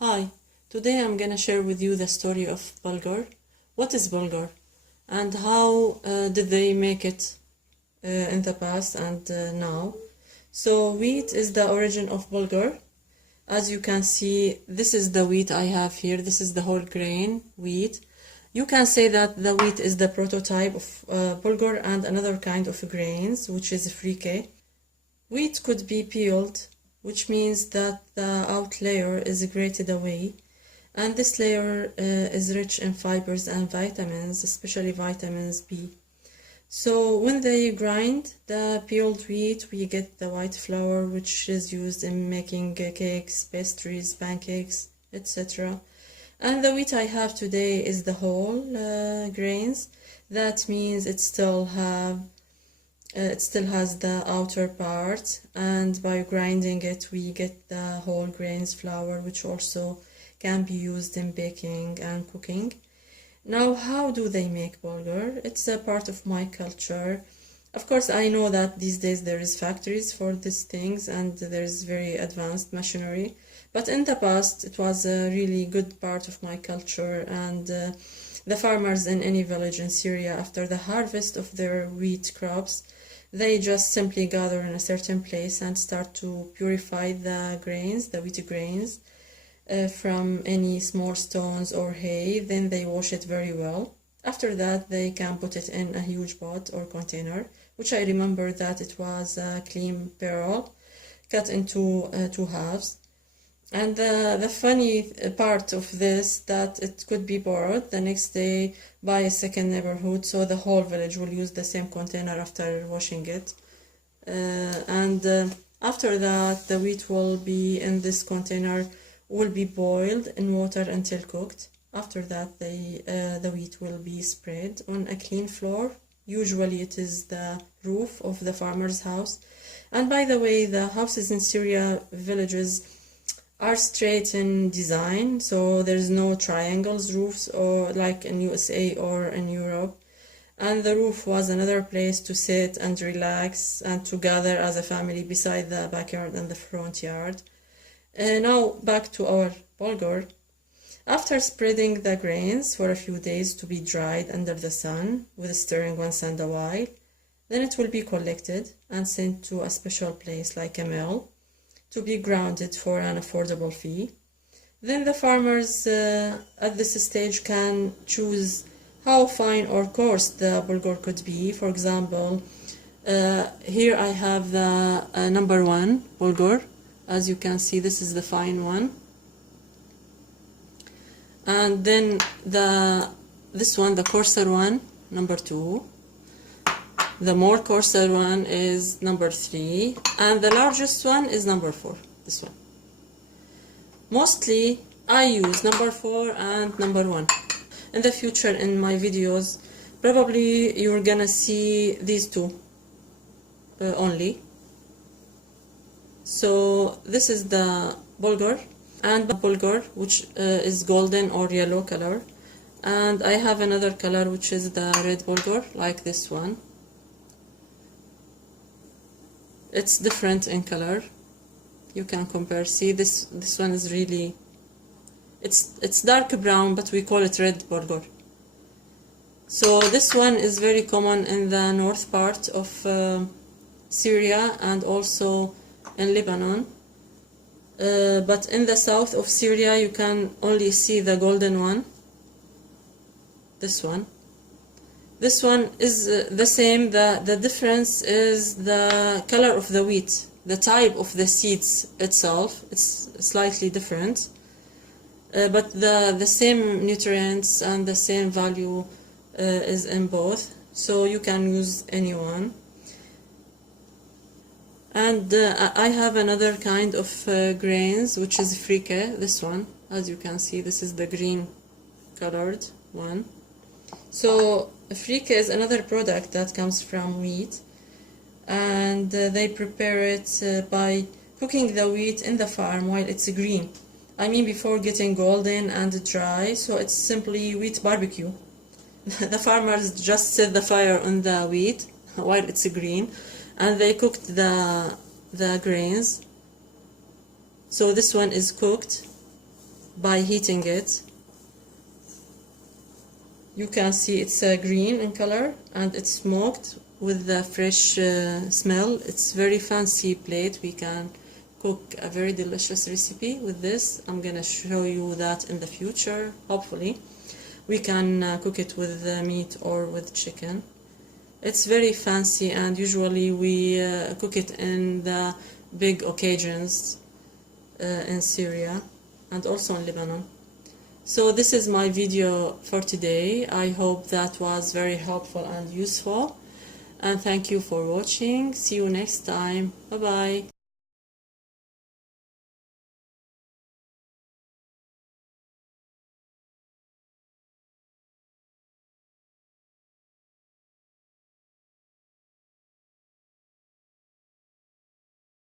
Hi, today I'm gonna share with you the story of Bulgur. What is Bulgur and how did they make it in the past and now? So wheat is the origin of Bulgur. As you can see, this is the wheat I have here. This is the whole grain wheat. You can say that the wheat is the prototype of Bulgur and another kind of grains, which is frike. Wheat could be peeled, which means that the out layer is grated away, and this layer is rich in fibers and vitamins, especially vitamins B. So when they grind the peeled wheat, we get the white flour, which is used in making cakes, pastries, pancakes, etc. And the wheat I have today is the whole grains. That means it still has the outer part, and by grinding it we get the whole grains flour, which also can be used in baking and cooking. Now, how do they make bulgur? It's a part of my culture. Of course, I know that these days there is factories for these things and there is very advanced machinery, but in the past it was a really good part of my culture. And the farmers in any village in Syria, after the harvest of their wheat crops, they just simply gather in a certain place and start to purify the grains, the wheat grains, from any small stones or hay. Then they wash it very well. After that, they can put it in a huge pot or container, which I remember that it was a clean barrel cut into two halves. And the funny part of this, that it could be borrowed the next day by a second neighborhood, so the whole village will use the same container after washing it. After that, the wheat will be in this container, will be boiled in water until cooked. After that, the wheat will be spread on a clean floor. Usually it is the roof of the farmer's house. And by the way, the houses in Syria villages are straight in design, so there's no triangles roofs or like in USA or in Europe. And the roof was another place to sit and relax and to gather as a family beside the backyard and the front yard. Now back to our bulgur. After spreading the grains for a few days to be dried under the sun with stirring once in a while, then it will be collected and sent to a special place like a mill to be grounded for an affordable fee. Then the farmers at this stage can choose how fine or coarse the bulgur could be. For example, here I have the number 1 bulgur. As you can see, this is the fine one. And then this one, the coarser one, number 2. The more coarser one is number 3, and the largest one is number 4, this one. Mostly I use number 4 and number 1. In the future, in my videos, probably you're gonna see these two only. So this is the bulgur, and the bulgur, which is golden or yellow color. And I have another color, which is the red bulgur, like this one. It's different in color. You can compare. See, this one is really, it's dark brown, but we call it red bulgur. So this one is very common in the north part of Syria and also in Lebanon. But in the south of Syria you can only see the golden one. This one. This one is the same. The difference is the color of the wheat, the type of the seeds itself. It's slightly different, but the same nutrients and the same value is in both, so you can use any one. And I have another kind of grains, which is frike, this one. As you can see, this is the green colored one. So frike is another product that comes from wheat, and they prepare it by cooking the wheat in the farm while it's green. I mean, before getting golden and dry, so it's simply wheat barbecue. The farmers just set the fire on the wheat while it's green, and they cooked the grains. So this one is cooked by heating it. You can see it's green in color and it's smoked with the fresh smell. It's very fancy plate. We can cook a very delicious recipe with this. I'm gonna show you that in the future, hopefully. We can cook it with meat or with chicken. It's very fancy, and usually we cook it in the big occasions in Syria and also in Lebanon. So this is my video for today. I hope that was very helpful and useful, and thank you for watching. See you next time. Bye bye.